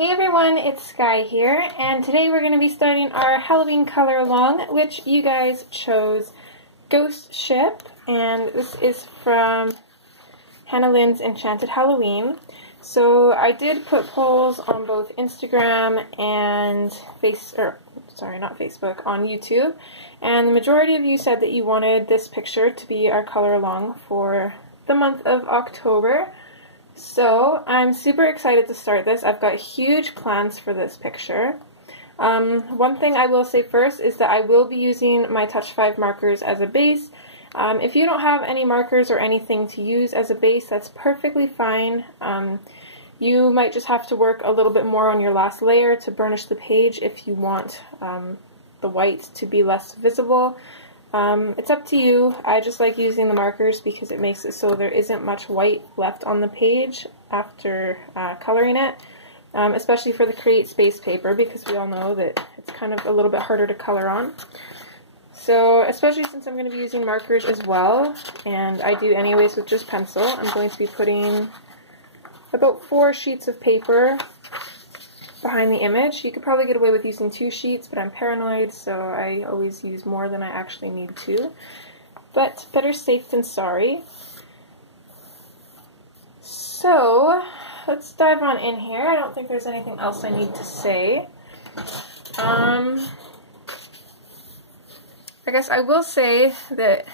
Hey everyone, it's Skyee here, and today we're going to be starting our Halloween color along, which you guys chose Ghost Ship, and this is from Hannah Lynn's Enchanted Halloween. So I did put polls on both Instagram and on YouTube, and the majority of you said that you wanted this picture to be our color along for the month of October. So I'm super excited to start this. I've got huge plans for this picture. One thing I will say first is that I will be using my Touch 5 markers as a base. If you don't have any markers or anything to use as a base, that's perfectly fine. You might just have to work a little bit more on your last layer to burnish the page if you want the white to be less visible. It's up to you. I just like using the markers because it makes it so there isn't much white left on the page after coloring it, especially for the Create Space paper, because we all know that it's kind of a little bit harder to color on. So especially since I'm going to be using markers as well, and I do anyways with just pencil, I'm going to be putting about 4 sheets of paper behind the image. You could probably get away with using 2 sheets, but I'm paranoid, so I always use more than I actually need to. But better safe than sorry. So let's dive on in here. I don't think there's anything else I need to say. I guess I will say that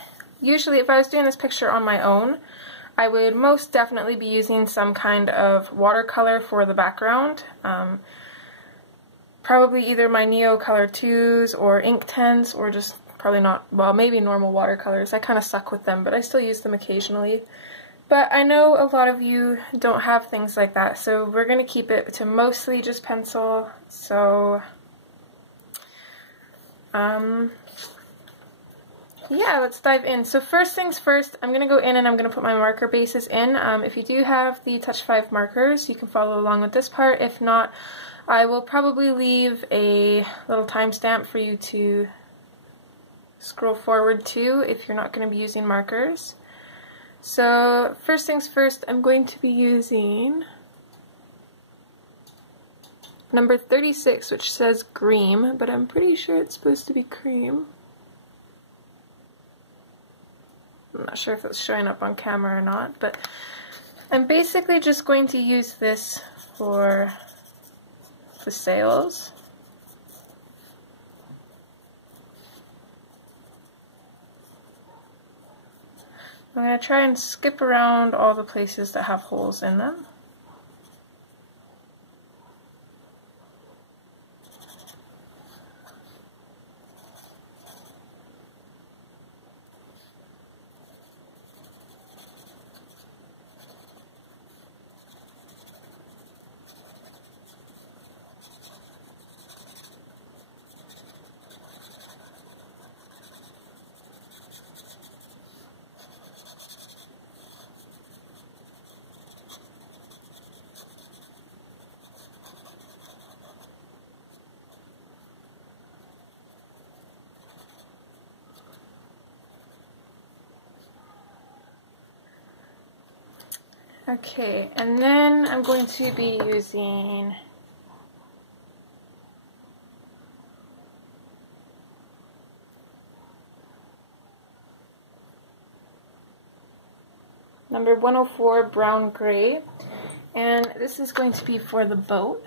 usually if I was doing this picture on my own, I would most definitely be using some kind of watercolor for the background. Probably either my Neo Color 2s or Inktense, or just probably not, well, maybe normal watercolors. I kind of suck with them, but I still use them occasionally. But I know a lot of you don't have things like that, so we're going to keep it to mostly just pencil. So, yeah, let's dive in. So first things first, I'm going to go in and I'm going to put my marker bases in. If you do have the Touch 5 markers, you can follow along with this part. If not, I will probably leave a little timestamp for you to scroll forward to if you're not going to be using markers. So first things first, I'm going to be using number 36, which says Green, but I'm pretty sure it's supposed to be cream. I'm not sure if it's showing up on camera or not, but I'm basically just going to use this for the sails. I'm going to try and skip around all the places that have holes in them. Okay, and then I'm going to be using number 104 Brown Gray, and this is going to be for the boat.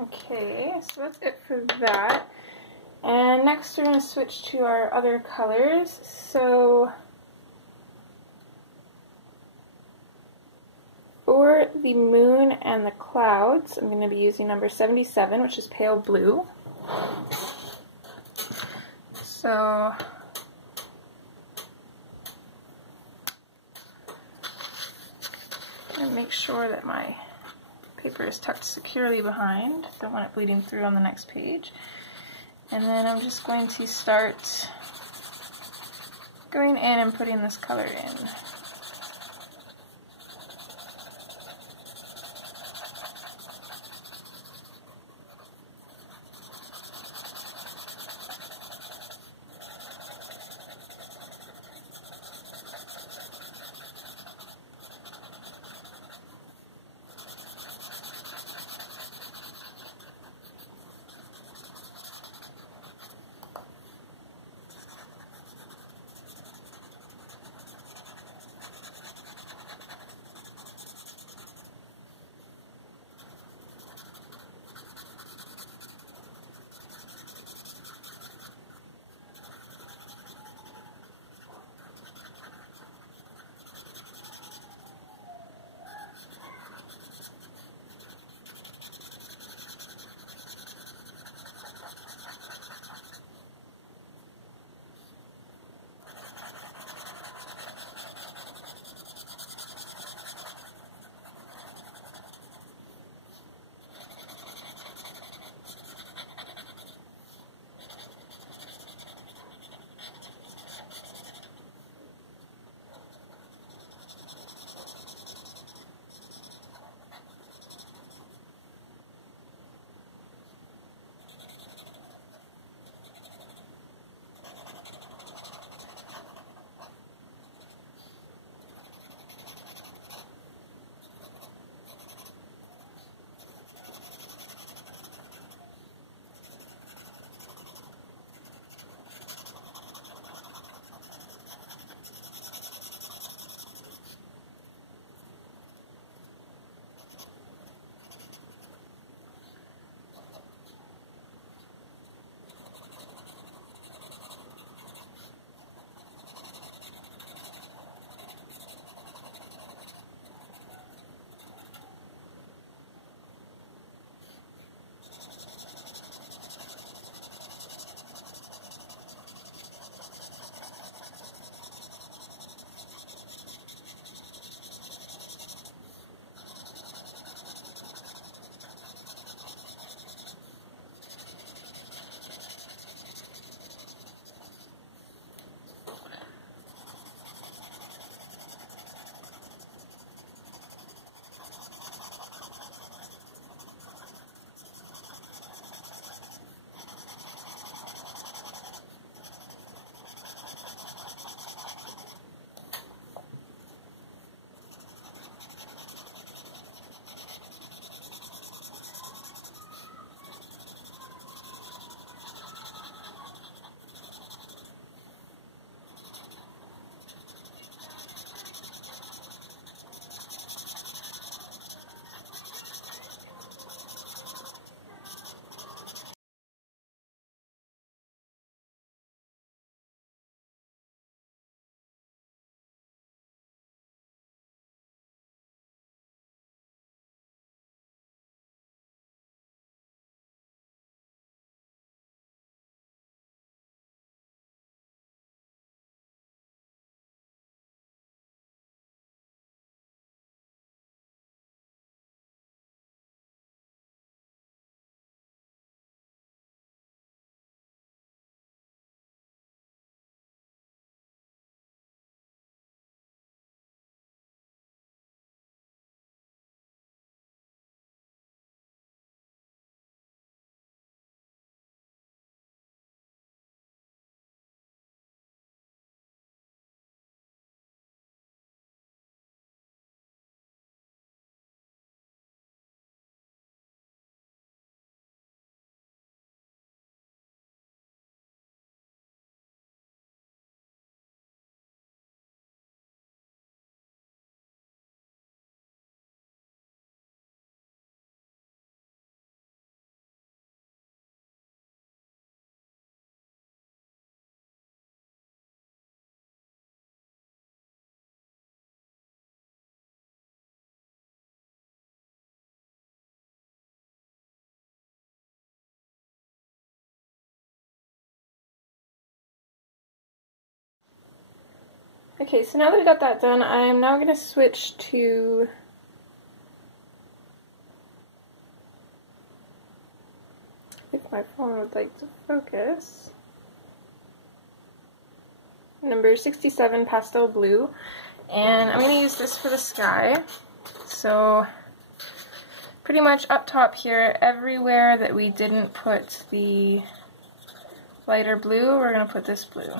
Okay, so that's it for that. And next we're going to switch to our other colors. So for the moon and the clouds, I'm going to be using number 77, which is pale blue. So I'm going to make sure that my paper is tucked securely behind. Don't want it bleeding through on the next page. And then I'm just going to start going in and putting this color in. Okay, so now that we got that done, I'm now going to switch to if my phone would like to focus, number 67 pastel blue, and I'm going to use this for the sky. So pretty much up top here, everywhere that we didn't put the lighter blue, we're going to put this blue.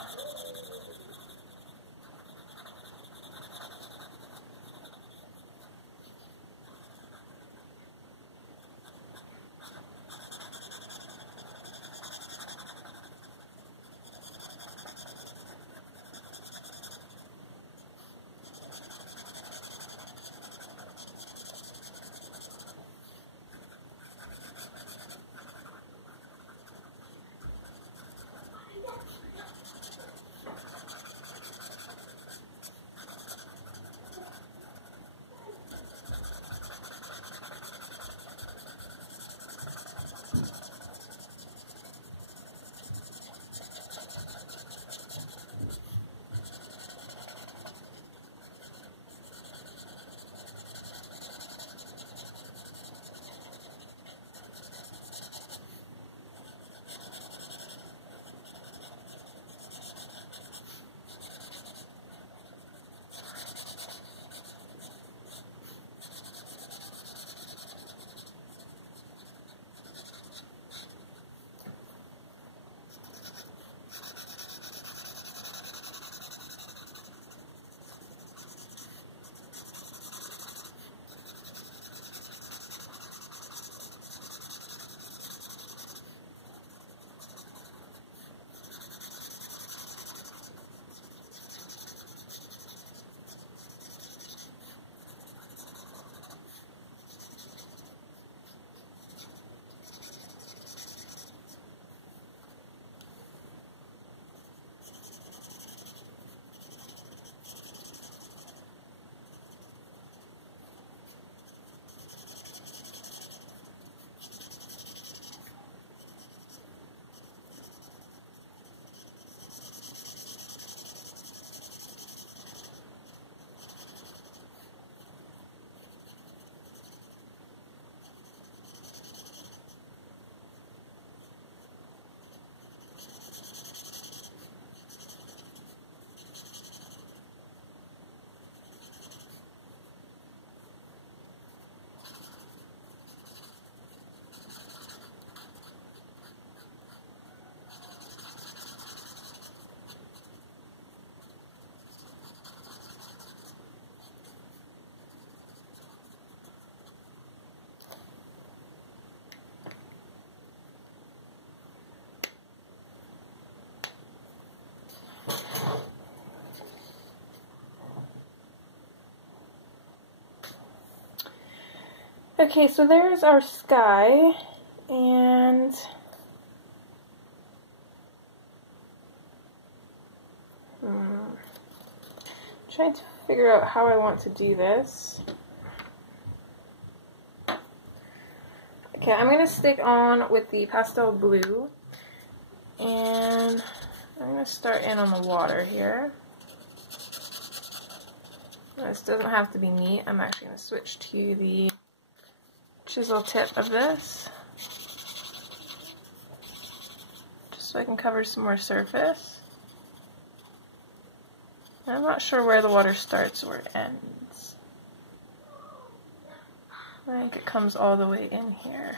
Okay, so there's our sky, and trying to figure out how I want to do this. Okay, I'm going to stick on with the pastel blue, and I'm going to start in on the water here. This doesn't have to be neat. I'm actually going to switch to the chisel tip of this, just so I can cover some more surface. I'm not sure where the water starts or ends. I think it comes all the way in here.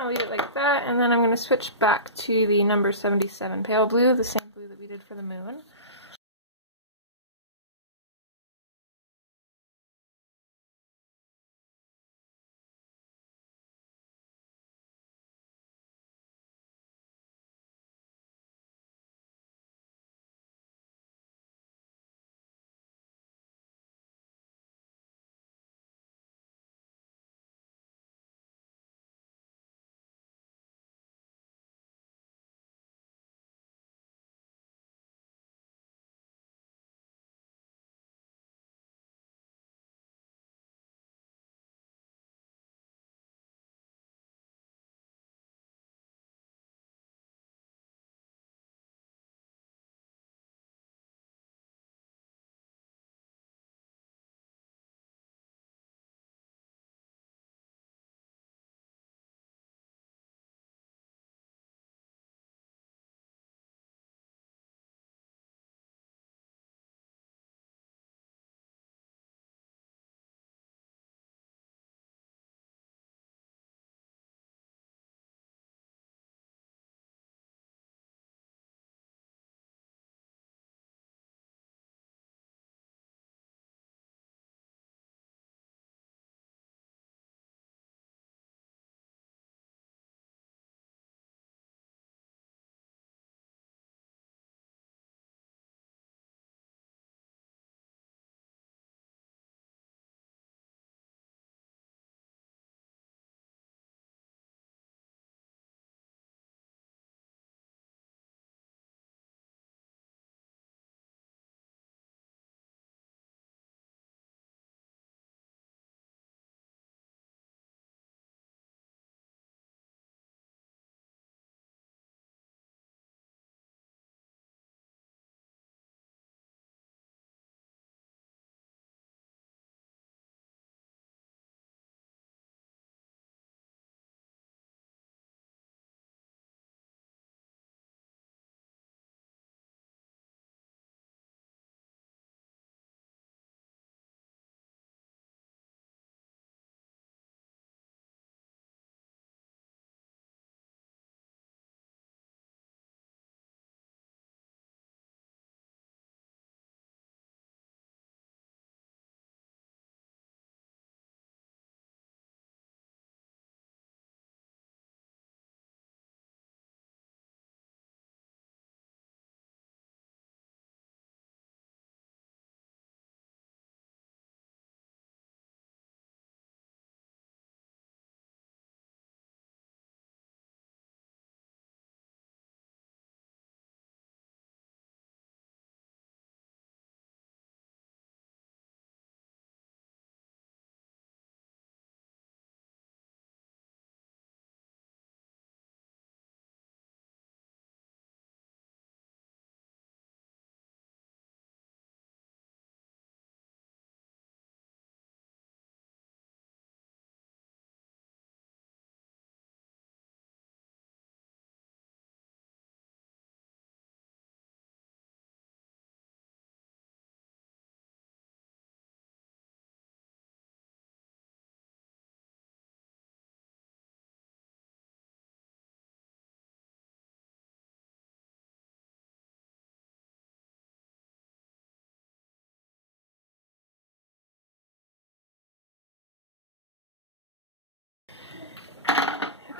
I'll leave it like that, and then I'm going to switch back to the number 77 pale blue, the same blue that we did for the moon.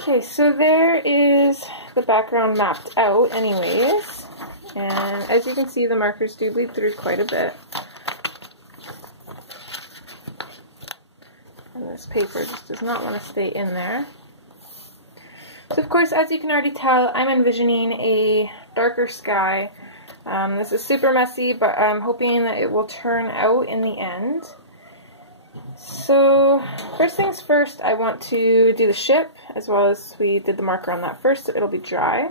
Okay, so there is the background mapped out anyways, and as you can see the markers do bleed through quite a bit. And this paper just does not want to stay in there. So of course, as you can already tell, I'm envisioning a darker sky. This is super messy, but I'm hoping that it will turn out in the end. So first things first, I want to do the ship, as well as we did the marker on that first, so it'll be dry.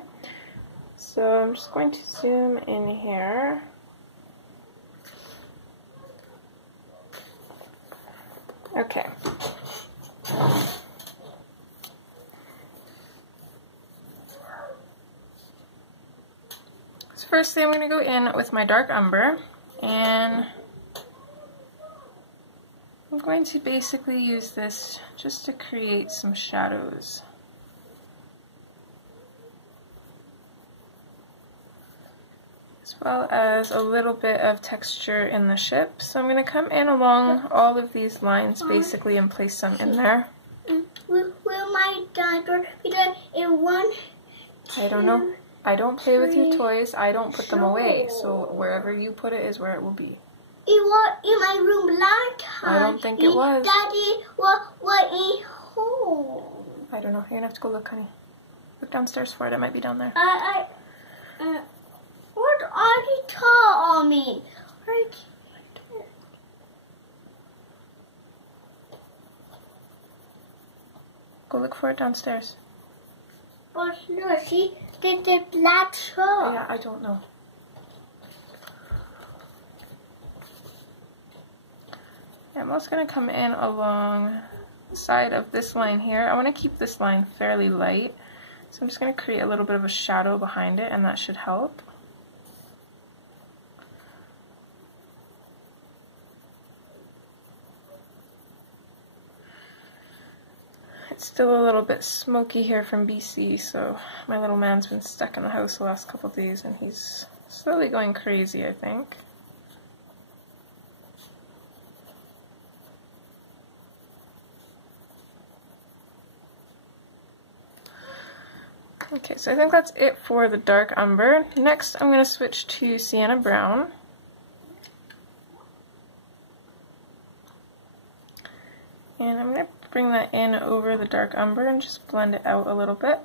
So I'm just going to zoom in here. Okay. So firstly, I'm going to go in with my dark umber, and I'm going to basically use this just to create some shadows. As well as a little bit of texture in the ship. So I'm going to come in along all of these lines basically and place some in there. Will my diaper be done in one? I don't know. I don't play with your toys. I don't put them away. So wherever you put it is where it will be. It was in my room last time. I don't think it was. Daddy, what in home? I don't know. You're going to have to go look, honey. Look downstairs for it. It might be down there. What are you talking on me? Right here. Go look for it downstairs. But look, see, the black truck. Yeah, I don't know. I'm also going to come in along the side of this line here. I want to keep this line fairly light, so I'm just going to create a little bit of a shadow behind it, and that should help. It's still a little bit smoky here from BC, so my little man's been stuck in the house the last couple of days, and he's slowly going crazy, I think. Okay, so I think that's it for the dark umber. Next, I'm going to switch to sienna brown. And I'm going to bring that in over the dark umber and just blend it out a little bit.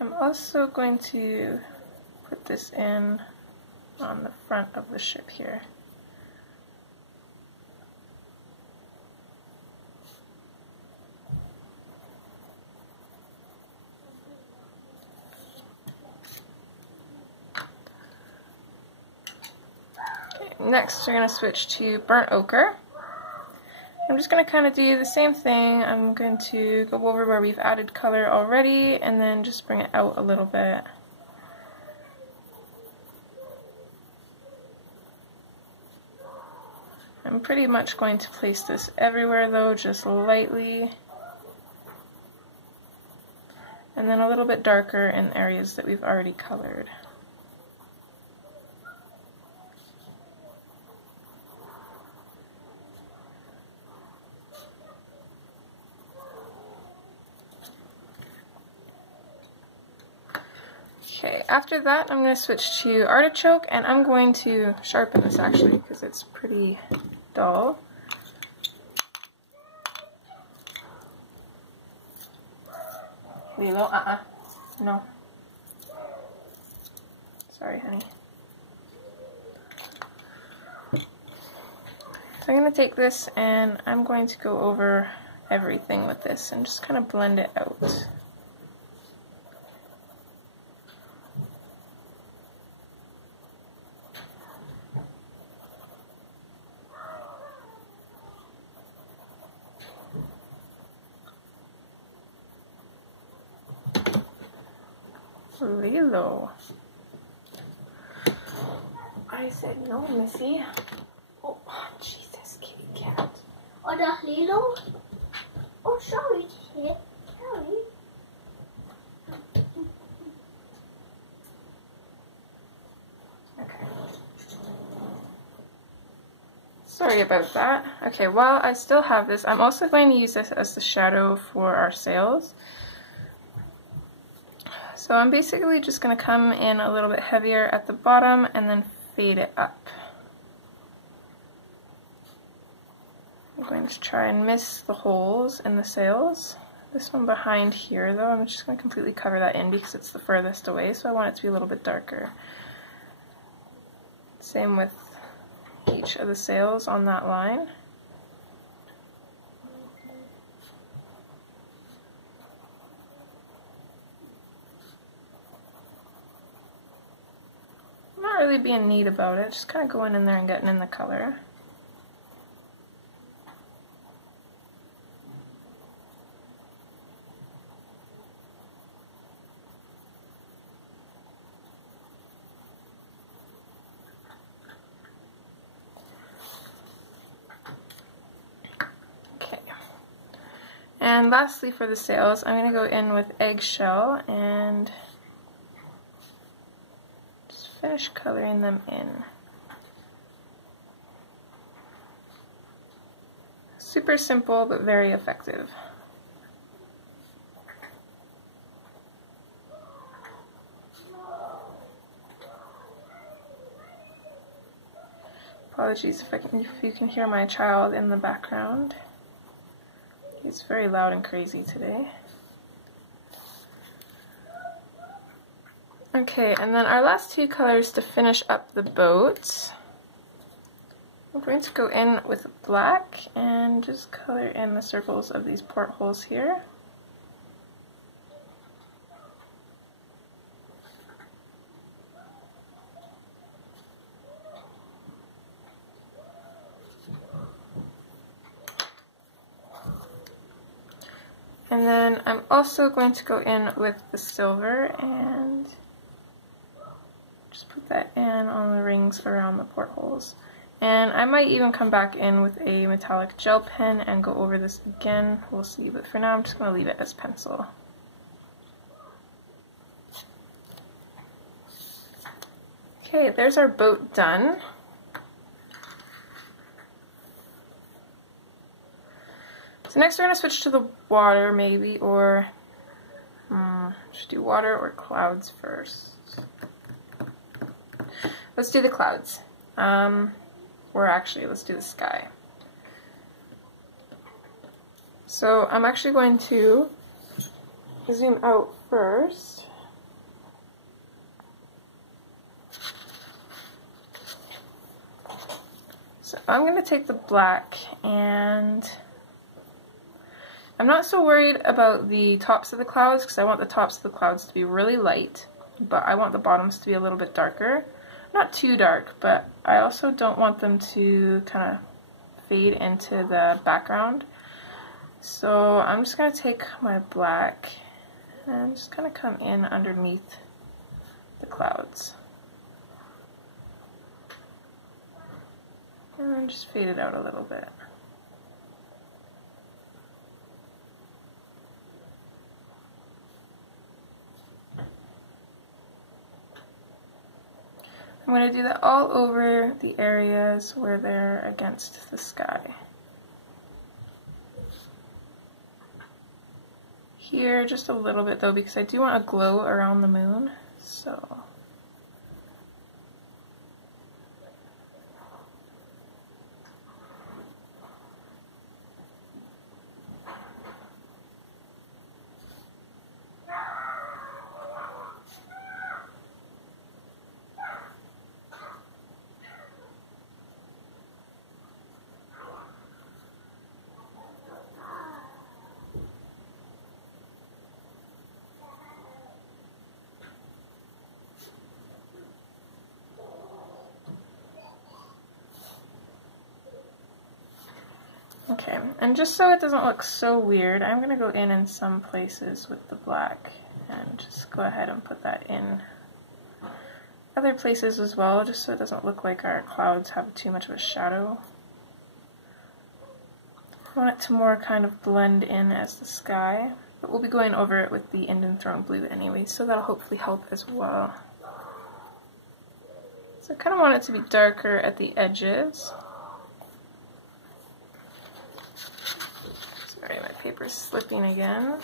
I'm also going to put this in on the front of the ship here. Okay, next we're going to switch to burnt ochre. I'm just going to kind of do the same thing. I'm going to go over where we've added color already and then just bring it out a little bit. I'm pretty much going to place this everywhere though, just lightly. And then a little bit darker in areas that we've already colored. Okay, after that I'm going to switch to artichoke, and I'm going to sharpen this actually because it's pretty dull. Lilo, no. Sorry, honey. So I'm going to take this and I'm going to go over everything with this and just kind of blend it out. Lilo. I said no, Missy. Oh, Jesus, kitty cat. Oh, that's Lilo? Oh, sorry, sorry. Okay. Sorry about that. Okay, while I still have this, I'm also going to use this as the shadow for our sails. So I'm basically just going to come in a little bit heavier at the bottom and then fade it up. I'm going to try and miss the holes in the sails. This one behind here though, I'm just going to completely cover that in because it's the furthest away, so I want it to be a little bit darker. Same with each of the sails on that line. I'm not really being neat about it, just kind of going in there and getting in the color. And lastly for the sails, I'm going to go in with eggshell and just finish coloring them in. Super simple but very effective. Apologies if you can hear my child in the background. He's very loud and crazy today. Okay, and then our last two colors to finish up the boat. I'm going to go in with black and just color in the circles of these portholes here. And then I'm also going to go in with the silver and just put that in on the rings around the portholes. And I might even come back in with a metallic gel pen and go over this again. We'll see, but for now I'm just going to leave it as pencil. Okay, there's our boat done. So next we're going to switch to the water maybe, or should do water or clouds first. Let's do the clouds. Or actually, let's do the sky. So I'm actually going to zoom out first. So I'm going to take the black, and I'm not so worried about the tops of the clouds because I want the tops of the clouds to be really light, but I want the bottoms to be a little bit darker. Not too dark, but I also don't want them to kind of fade into the background. So I'm just going to take my black and just kind of come in underneath the clouds. And then just fade it out a little bit. I'm going to do that all over the areas where they're against the sky. Here, just a little bit though, because I do want a glow around the moon, so. Okay, and just so it doesn't look so weird, I'm going to go in some places with the black and just go ahead and put that in other places as well, just so it doesn't look like our clouds have too much of a shadow. I want it to more kind of blend in as the sky, but we'll be going over it with the Indian Throne Blue anyway, so that'll hopefully help as well. So I kind of want it to be darker at the edges. Sorry, my paper's slipping again.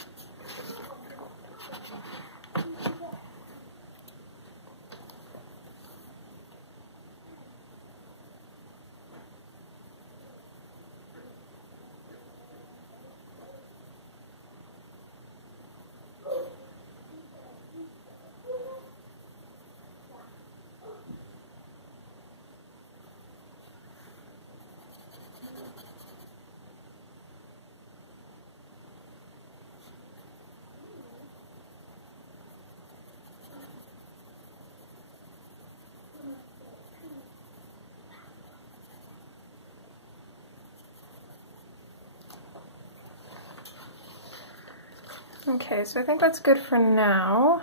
Okay, so I think that's good for now.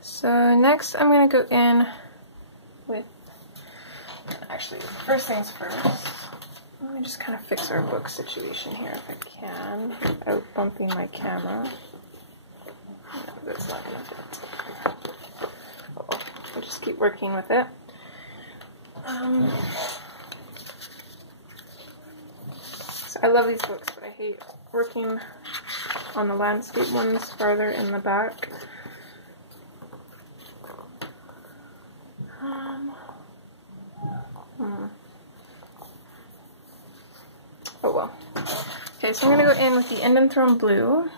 So next I'm going to go in with, actually first things first, let me just kind of fix our book situation here if I can, without bumping my camera. No, that's not going to fit. Oh, I'll just keep working with it. So I love these books, but I hate working on the landscape ones farther in the back. Oh well. Okay, so I'm going to go in with the Indian Throne Blue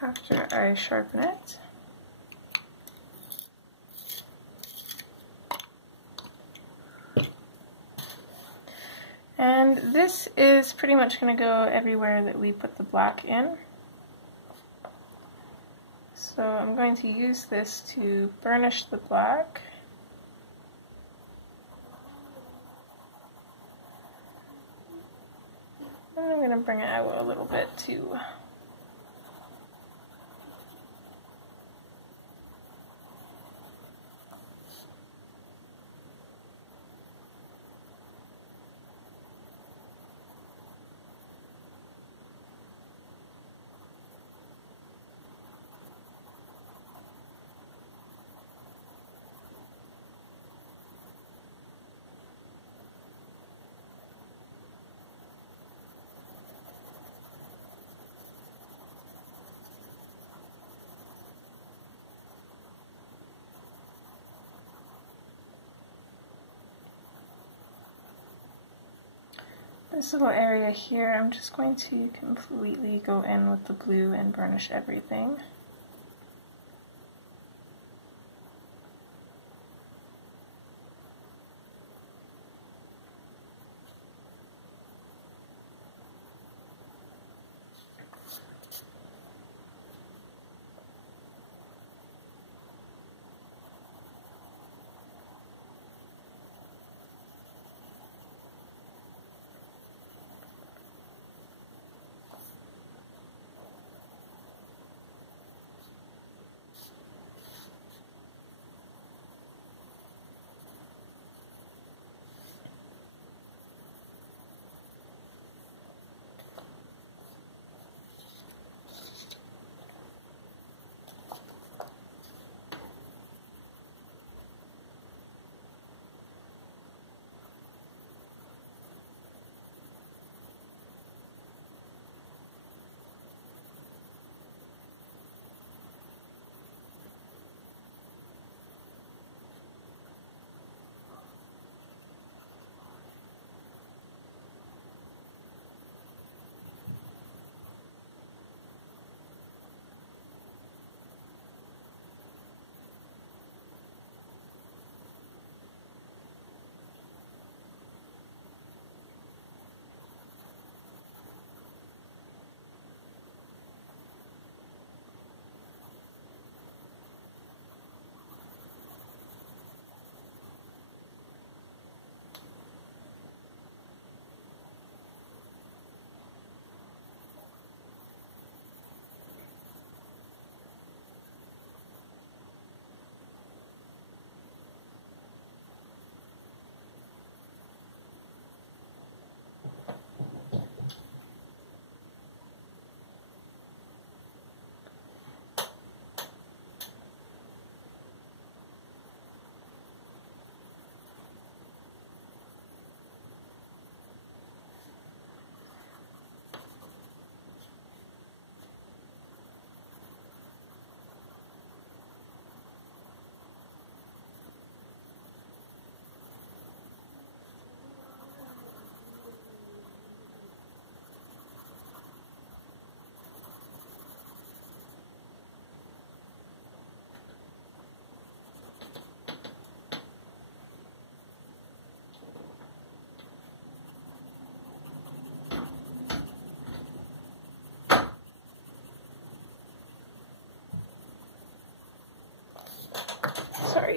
after I sharpen it. And this is pretty much going to go everywhere that we put the black in. So I'm going to use this to burnish the black. And I'm going to bring it out a little bit too. This little area here, I'm just going to completely go in with the blue and burnish everything.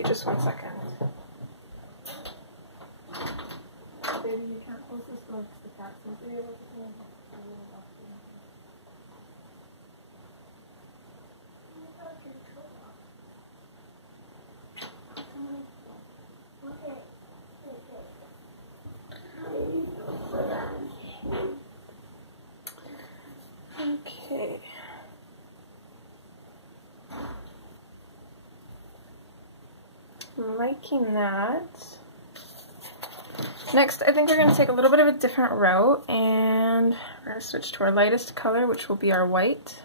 wait just 1 second. Baby, you can't close this door because the cat's going to be able to see it. Okay. I'm liking that. Next, I think we're going to take a little bit of a different route, and we're going to switch to our lightest color, which will be our white.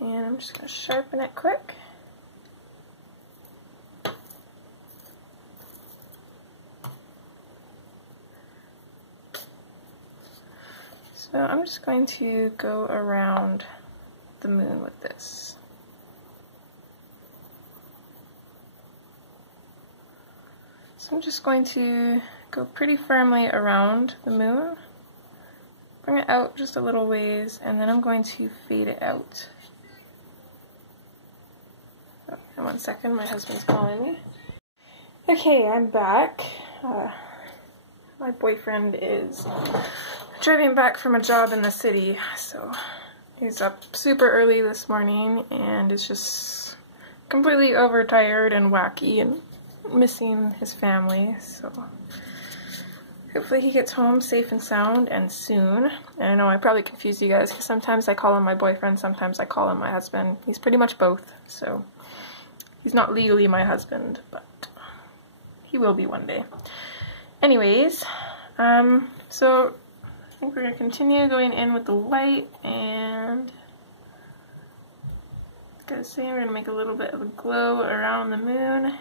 And I'm just going to sharpen it quick. So I'm just going to go around the moon with this. So I'm just going to go pretty firmly around the moon, bring it out just a little ways, and then I'm going to fade it out. Oh, 1 second, my husband's calling me. Okay, I'm back. My boyfriend is driving back from a job in the city, so he's up super early this morning and is just completely overtired and wacky and missing his family, so hopefully he gets home safe and sound and soon. And I know I probably confused you guys because sometimes I call him my boyfriend, sometimes I call him my husband. He's pretty much both, so he's not legally my husband, but he will be one day. Anyways, so I think we're going to continue going in with the light, and I gotta say we're going to make a little bit of a glow around the moon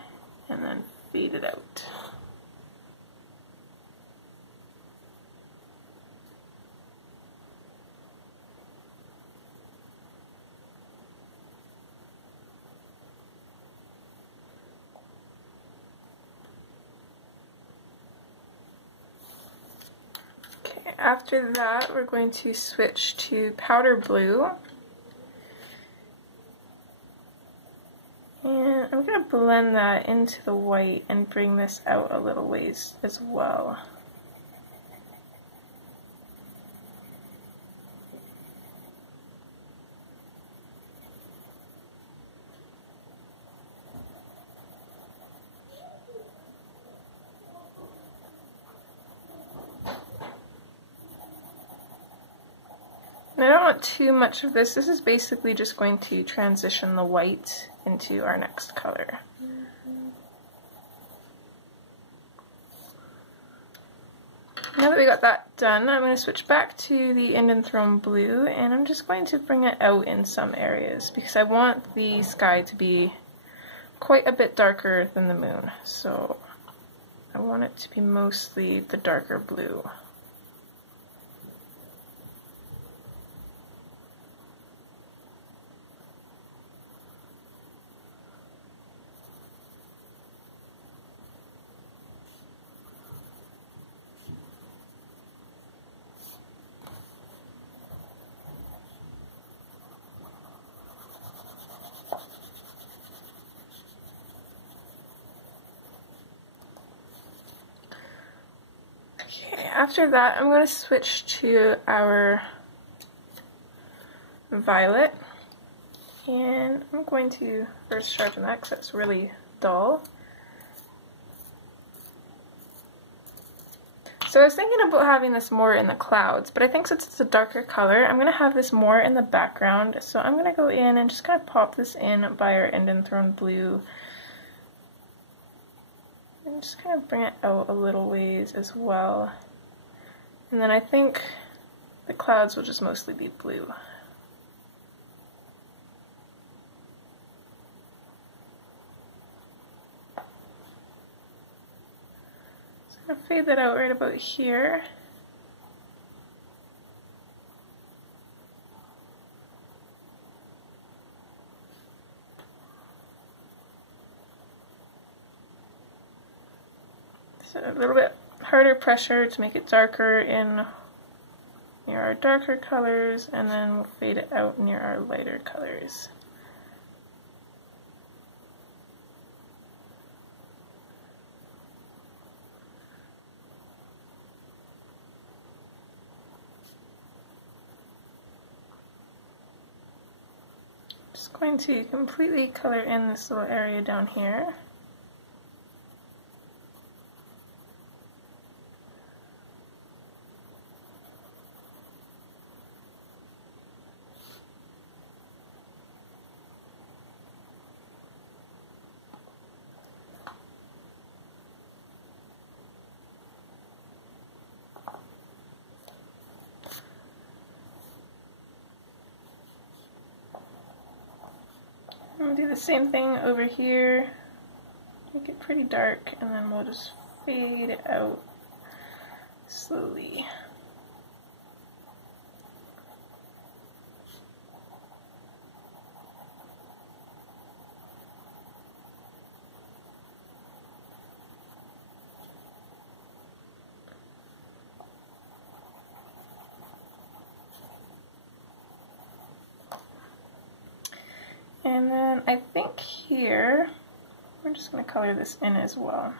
and then fade it out. After that, we're going to switch to powder blue. And I'm going to blend that into the white and bring this out a little ways as well. And I don't want too much of this. This is basically just going to transition the white into our next color. Now that we got that done, I'm going to switch back to the Indian Throne blue, and I'm just going to bring it out in some areas because I want the sky to be quite a bit darker than the moon. So I want it to be mostly the darker blue. After that, I'm going to switch to our violet, and I'm going to first sharpen that because that's really dull. So I was thinking about having this more in the clouds, but I think since it's a darker color, I'm going to have this more in the background. So I'm going to go in and just kind of pop this in by our Indian Throne blue, and just kind of bring it out a little ways as well. And then I think the clouds will just mostly be blue. So I'm going to fade that out right about here. So a little bit harder pressure to make it darker in near our darker colors, and then we'll fade it out near our lighter colors. Just going to completely color in this little area down here. We'll do the same thing over here, make it pretty dark, and then we'll just fade it out slowly. And then I think here, we're just going to color this in as well.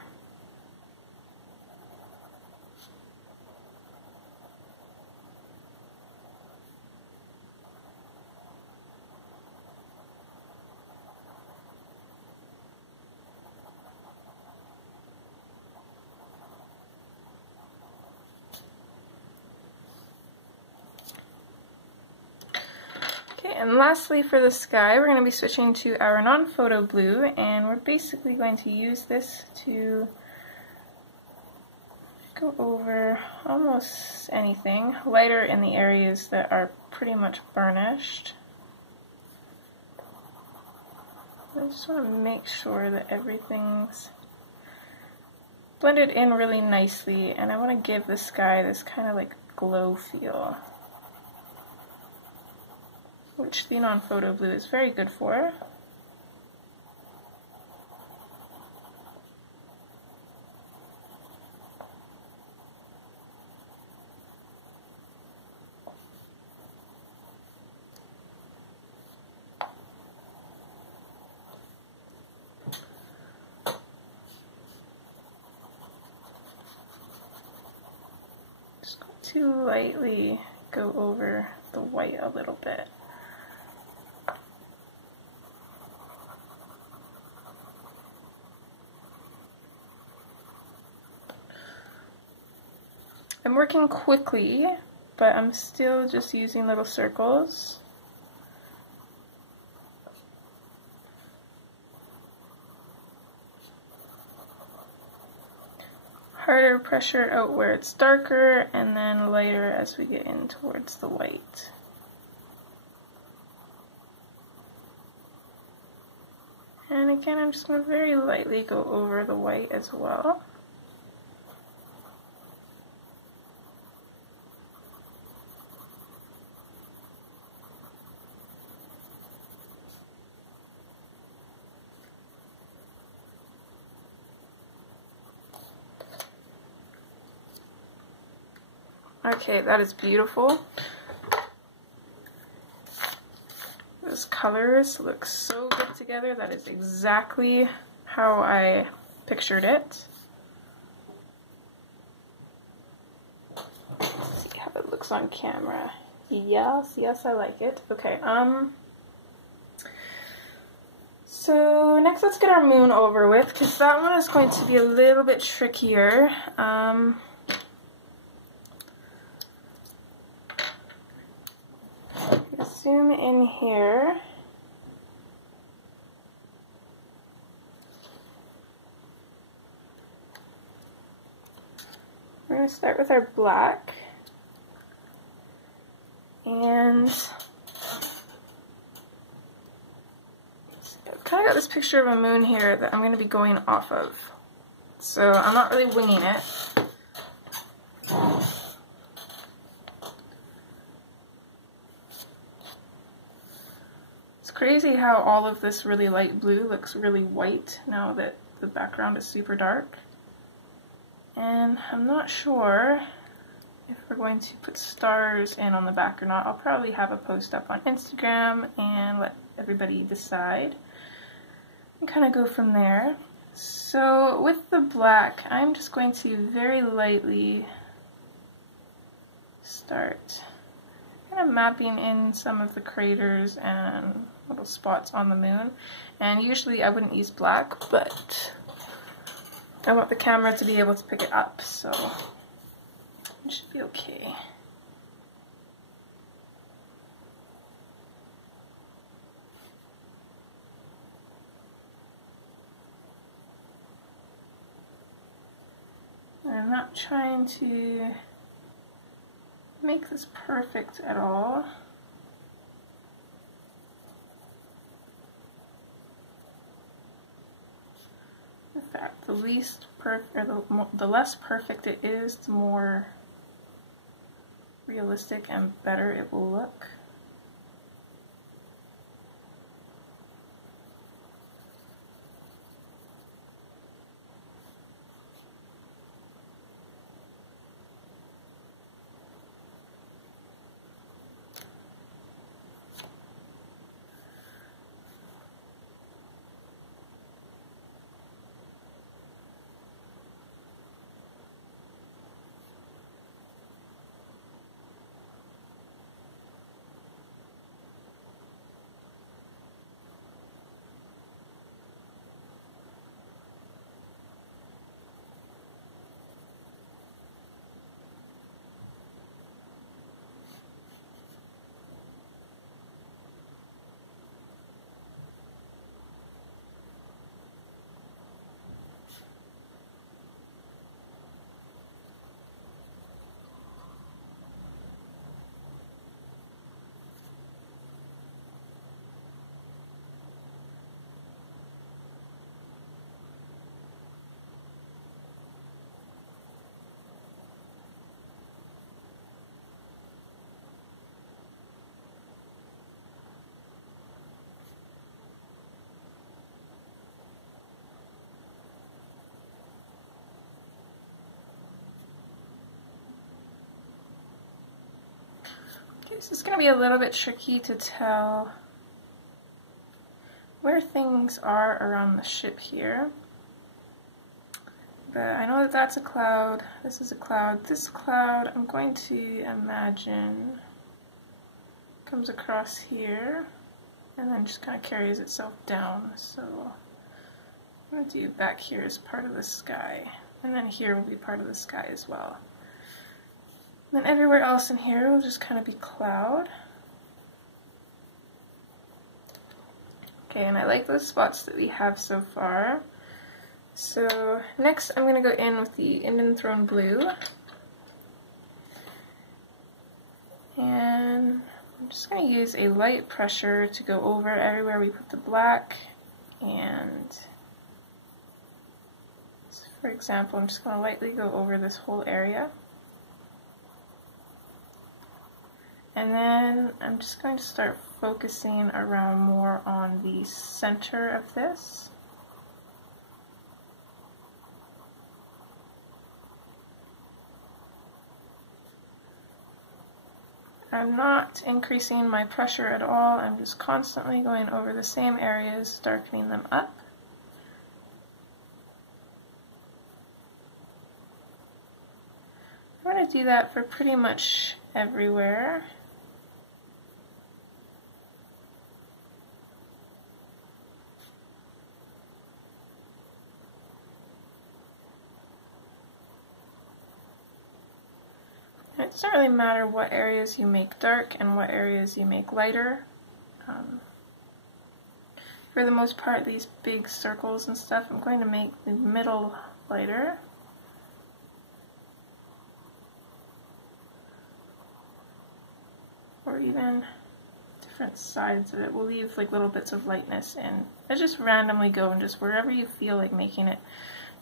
And lastly, for the sky, we're going to be switching to our non-photo blue, and we're basically going to use this to go over almost anything, lighter in the areas that are pretty much burnished. I just want to make sure that everything's blended in really nicely, and I want to give the sky this kind of like glow feel, which the non-photo blue is very good for. Just going to lightly go over the white a little bit. I'm working quickly, but I'm still just using little circles. Harder pressure out where it's darker, and then lighter as we get in towards the white. And again, I'm just going to very lightly go over the white as well. Okay, that is beautiful. Those colors look so good together. That is exactly how I pictured it. Let's see how it looks on camera. Yes, yes, I like it. Okay, so next let's get our moon over with, because that one is going to be a little bit trickier. Zoom in here. We're going to start with our black, and I've kind of got this picture of a moon here that I'm going to be going off of, so I'm not really winging it. Crazy how all of this really light blue looks really white now that the background is super dark. And I'm not sure if we're going to put stars in on the back or not. I'll probably have a post up on Instagram and let everybody decide and kind of go from there. So with the black, I'm just going to very lightly start kind of mapping in some of the craters and little spots on the moon. And usually I wouldn't use black, but I want the camera to be able to pick it up, so it should be okay. I'm not trying to make this perfect at all. In fact, the least perfect, or the less perfect it is, the more realistic and better it will look. This is going to be a little bit tricky to tell where things are around the ship here. But I know that that's a cloud, this is a cloud. This cloud, I'm going to imagine, comes across here and then just kind of carries itself down. So I'm going to do back here as part of the sky, and then here will be part of the sky as well. Then everywhere else in here will just kind of be cloud. Okay, and I like those spots that we have so far. So next I'm going to go in with the Indian Throne Blue. And I'm just going to use a light pressure to go over everywhere we put the black. And so for example, I'm just going to lightly go over this whole area. And then I'm just going to start focusing around more on the center of this. I'm not increasing my pressure at all, I'm just constantly going over the same areas, darkening them up. I'm going to do that for pretty much everywhere. It doesn't really matter what areas you make dark and what areas you make lighter. For the most part, these big circles and stuff, I'm going to make the middle lighter. Or even different sides of it. We'll leave like little bits of lightness in. I just randomly go and just wherever you feel like making it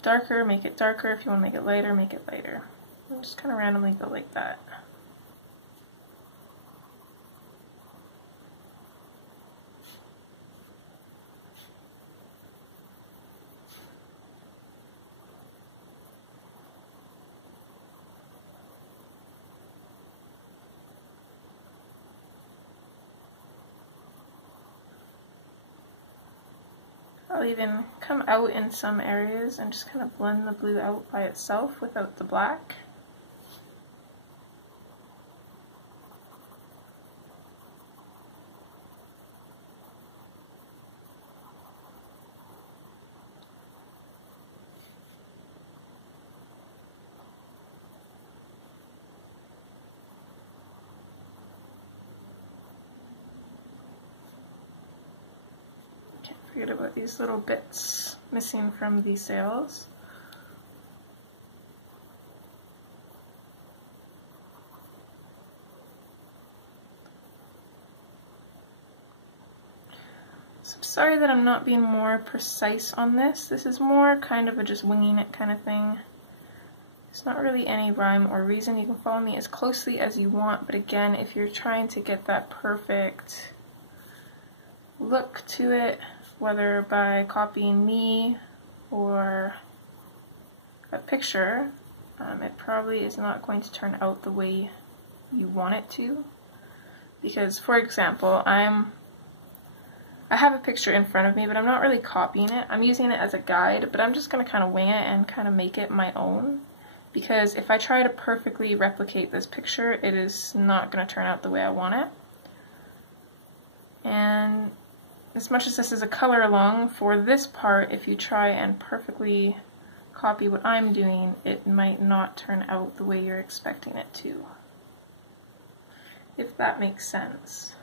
darker, make it darker. If you want to make it lighter, make it lighter. And just kind of randomly go like that. I'll even come out in some areas and just kind of blend the blue out by itself without the black. Forget about these little bits missing from the sails. So I'm sorry that I'm not being more precise on this. This is more kind of a just winging it kind of thing. It's not really any rhyme or reason. You can follow me as closely as you want, but again, if you're trying to get that perfect look to it, whether by copying me or a picture, it probably is not going to turn out the way you want it to. Because, for example, I have a picture in front of me, but I'm not really copying it. I'm using it as a guide, but I'm just going to kind of wing it and kind of make it my own. Because if I try to perfectly replicate this picture, it is not going to turn out the way I want it. And as much as this is a color along, for this part, if you try and perfectly copy what I'm doing, it might not turn out the way you're expecting it to. If that makes sense.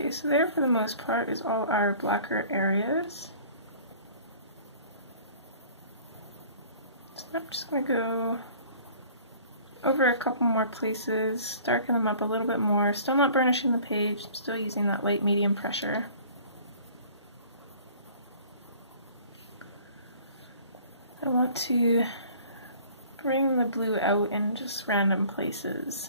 Okay, so there for the most part is all our blacker areas. So I'm just going to go over a couple more places, darken them up a little bit more. Still not burnishing the page, I'm still using that light medium pressure. I want to bring the blue out in just random places.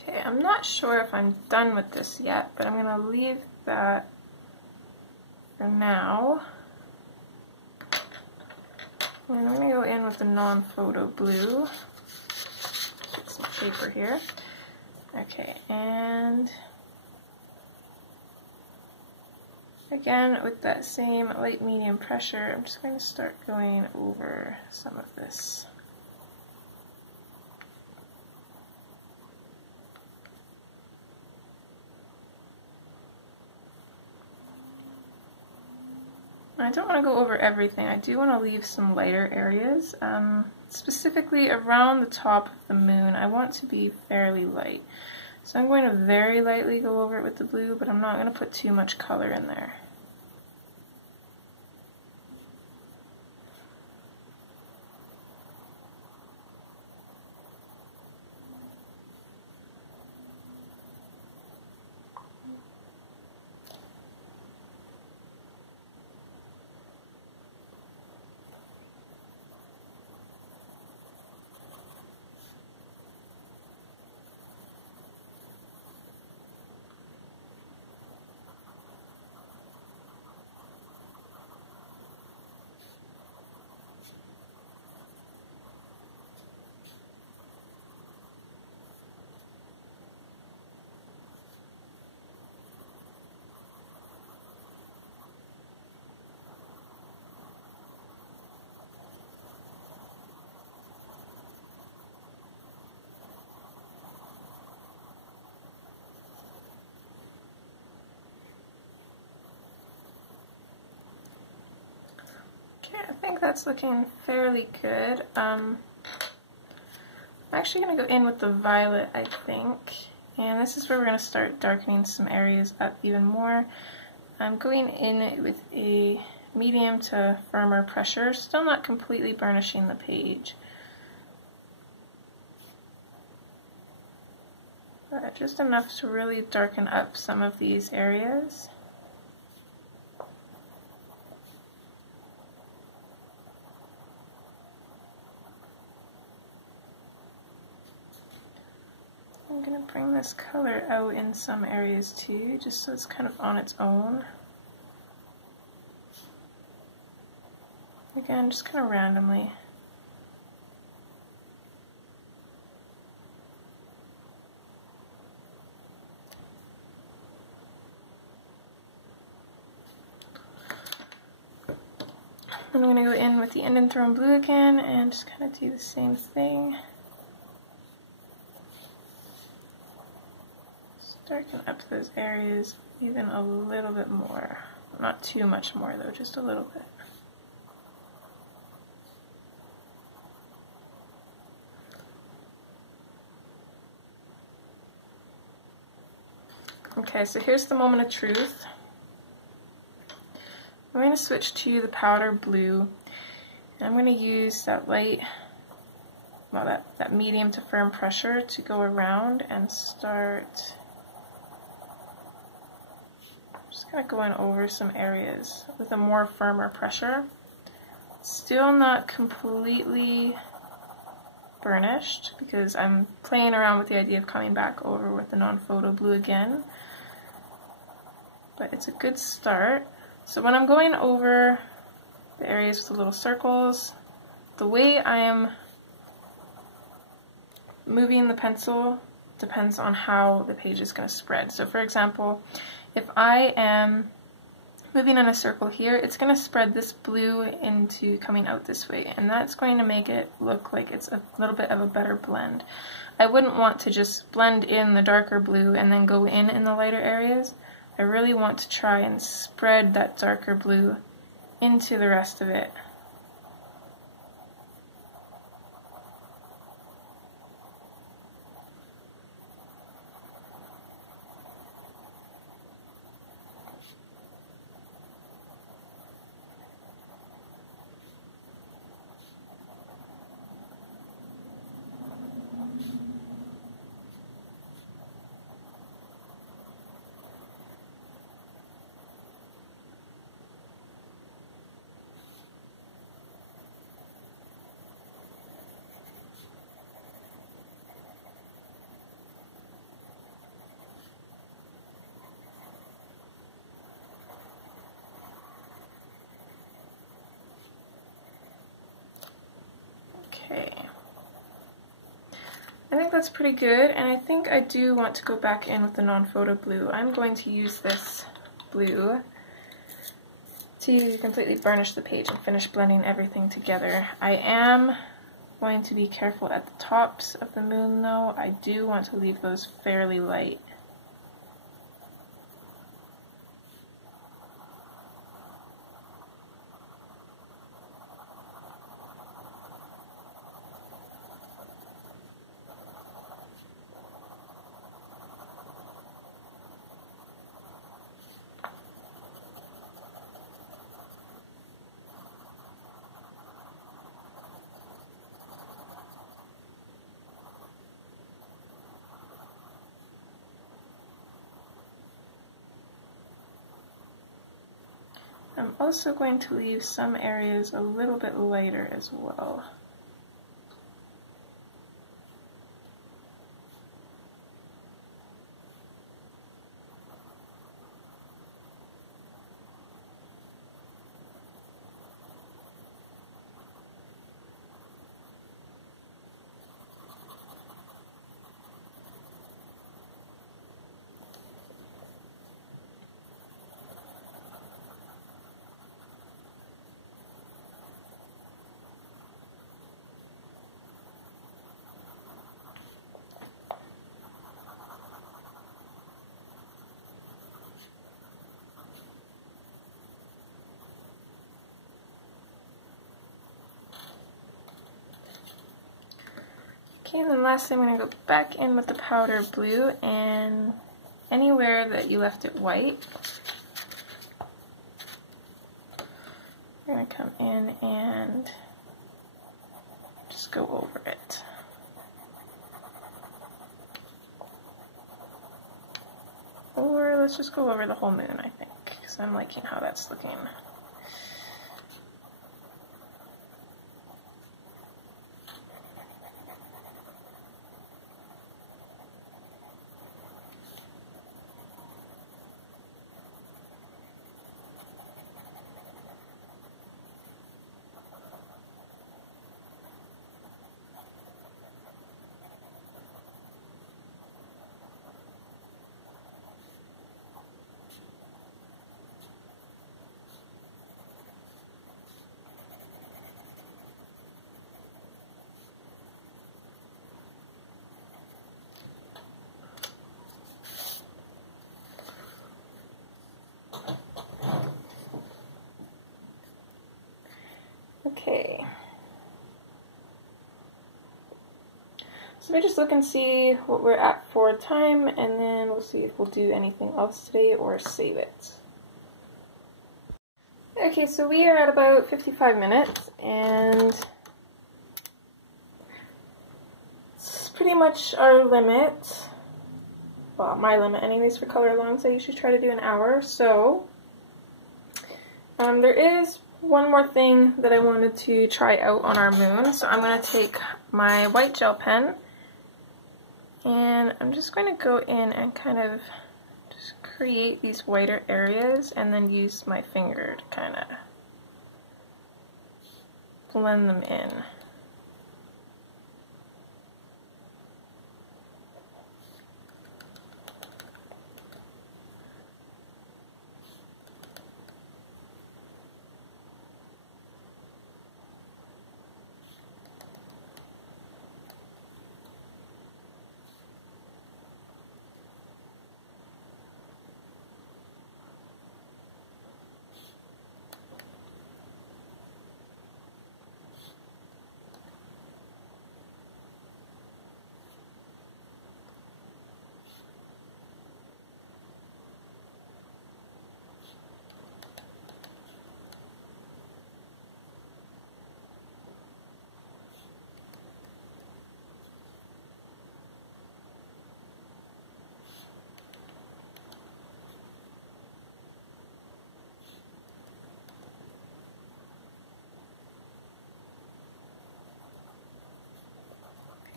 Okay, I'm not sure if I'm done with this yet, but I'm going to leave that for now. And I'm going to go in with the non-photo blue. Get some paper here. Okay, and again with that same light medium pressure, I'm just going to start going over some of this. I don't want to go over everything. I do want to leave some lighter areas. Specifically around the top of the moon, I want to be fairly light. So I'm going to very lightly go over it with the blue, but I'm not going to put too much color in there. think that's looking fairly good. I'm actually going to go in with the violet, I think. And this is where we're going to start darkening some areas up even more. I'm going in with a medium to firmer pressure, still not completely burnishing the page. But just enough to really darken up some of these areas. I'm going to bring this color out in some areas too, just so it's kind of on its own. Again, just kind of randomly. And I'm going to go in with the Indian Throne Blue again and just kind of do the same thing. Darken up those areas even a little bit more. Not too much more though, just a little bit. Okay, so here's the moment of truth. I'm going to switch to the powder blue, and I'm going to use that light, well, that medium to firm pressure to go around and start just kind of going over some areas with a more firmer pressure. Still not completely burnished because I'm playing around with the idea of coming back over with the non-photo blue again, but it's a good start. So when I'm going over the areas with the little circles, the way I am moving the pencil depends on how the page is going to spread. So for example, if I am moving in a circle here, it's going to spread this blue into coming out this way, and that's going to make it look like it's a little bit of a better blend. I wouldn't want to just blend in the darker blue and then go in the lighter areas. I really want to try and spread that darker blue into the rest of it. Okay, I think that's pretty good, and I think I do want to go back in with the non-photo blue. I'm going to use this blue to completely burnish the page and finish blending everything together. I am going to be careful at the tops of the moon though. I do want to leave those fairly light. I'm also going to leave some areas a little bit lighter as well. Okay, and then lastly I'm going to go back in with the powder blue, and anywhere that you left it white, I'm going to come in and just go over it. Or let's just go over the whole moon, I think, because I'm liking how that's looking. Okay, so we just look and see what we're at for time, and then we'll see if we'll do anything else today or save it. Okay, so we are at about 55 minutes, and it's pretty much our limit. Well, my limit anyways for color alongs. I usually try to do an hour, so there is one more thing that I wanted to try out on our moon. So I'm going to take my white gel pen, and I'm just going to go in and kind of just create these whiter areas, and then use my finger to kind of blend them in.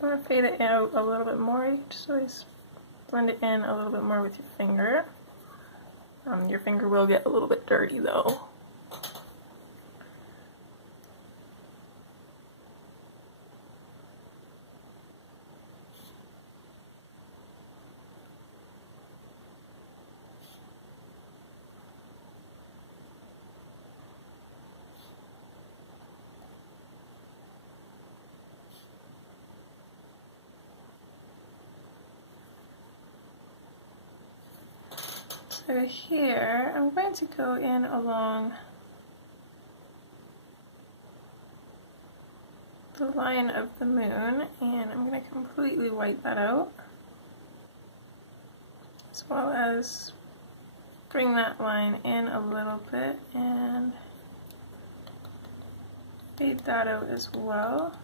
I'm going to fade it out a little bit more, just always blend it in a little bit more with your finger. Your finger will get a little bit dirty though. So here, I'm going to go in along the line of the moon, and I'm going to completely white that out, as well as bring that line in a little bit and fade that out as well.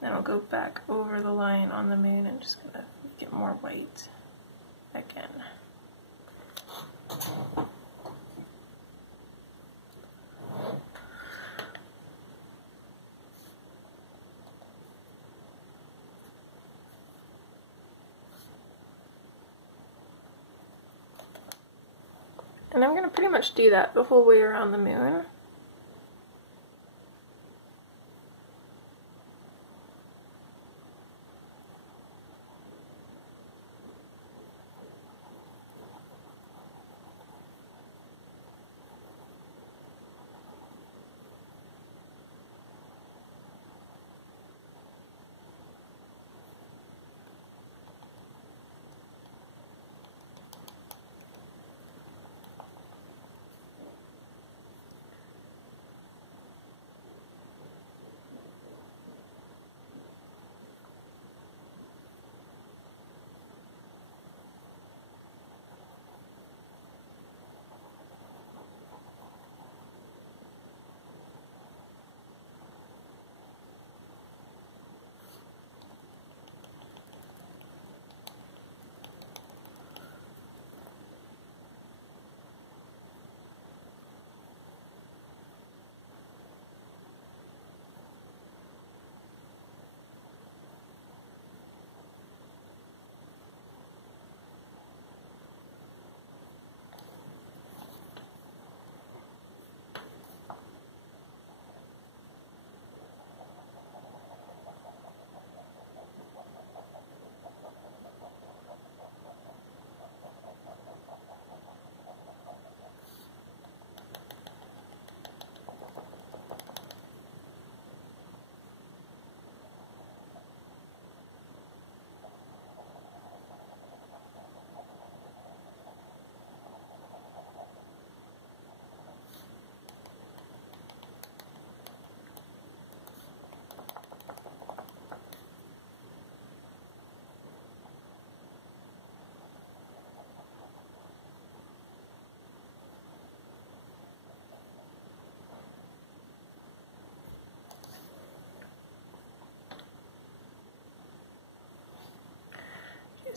Then I'll go back over the line on the moon and just going to get more white again. And I'm going to pretty much do that the whole way around the moon.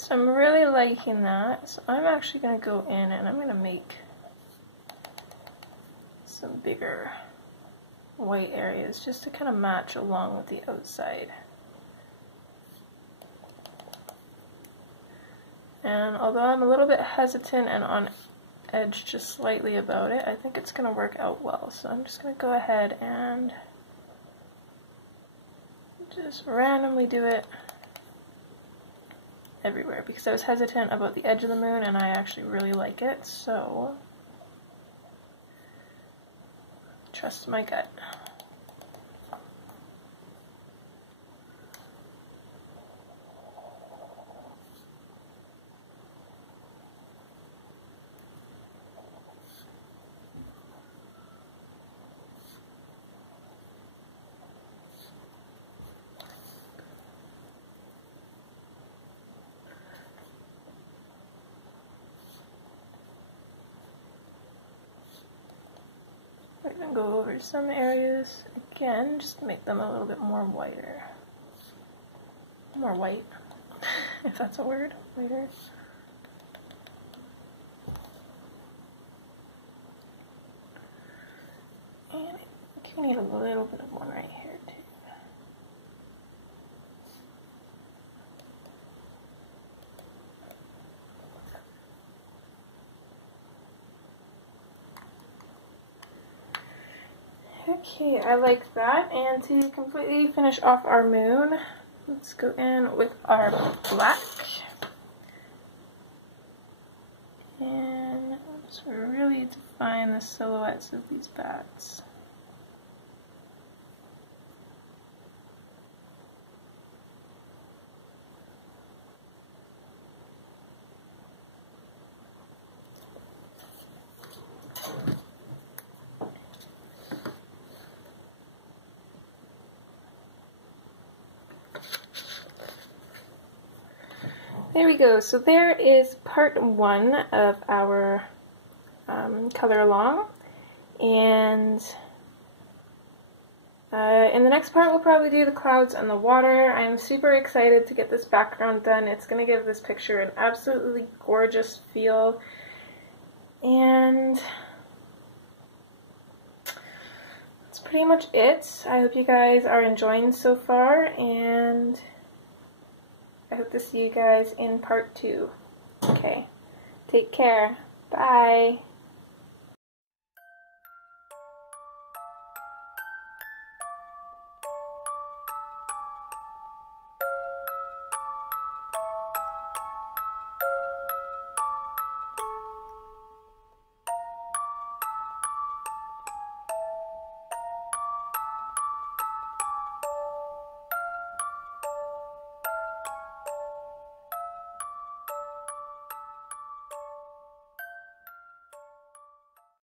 So I'm really liking that. So I'm actually going to go in and I'm going to make some bigger white areas just to kind of match along with the outside. And although I'm a little bit hesitant and on edge just slightly about it, I think it's going to work out well. So I'm just going to go ahead and just randomly do it everywhere because I was hesitant about the edge of the moon and I actually really like it, so trust my gut. We're going to go over some areas again, just to make them a little bit more whiter. More white, if that's a word, whiter. And I think we need a little bit of one right here too. Okay, I like that, and to completely finish off our moon, let's go in with our black, and let's really define the silhouettes of these bats. There we go. So there is part one of our color along, and in the next part we'll probably do the clouds and the water. I'm super excited to get this background done. It's going to give this picture an absolutely gorgeous feel, and that's pretty much it. I hope you guys are enjoying so far, and I hope to see you guys in part two. Okay, take care. Bye.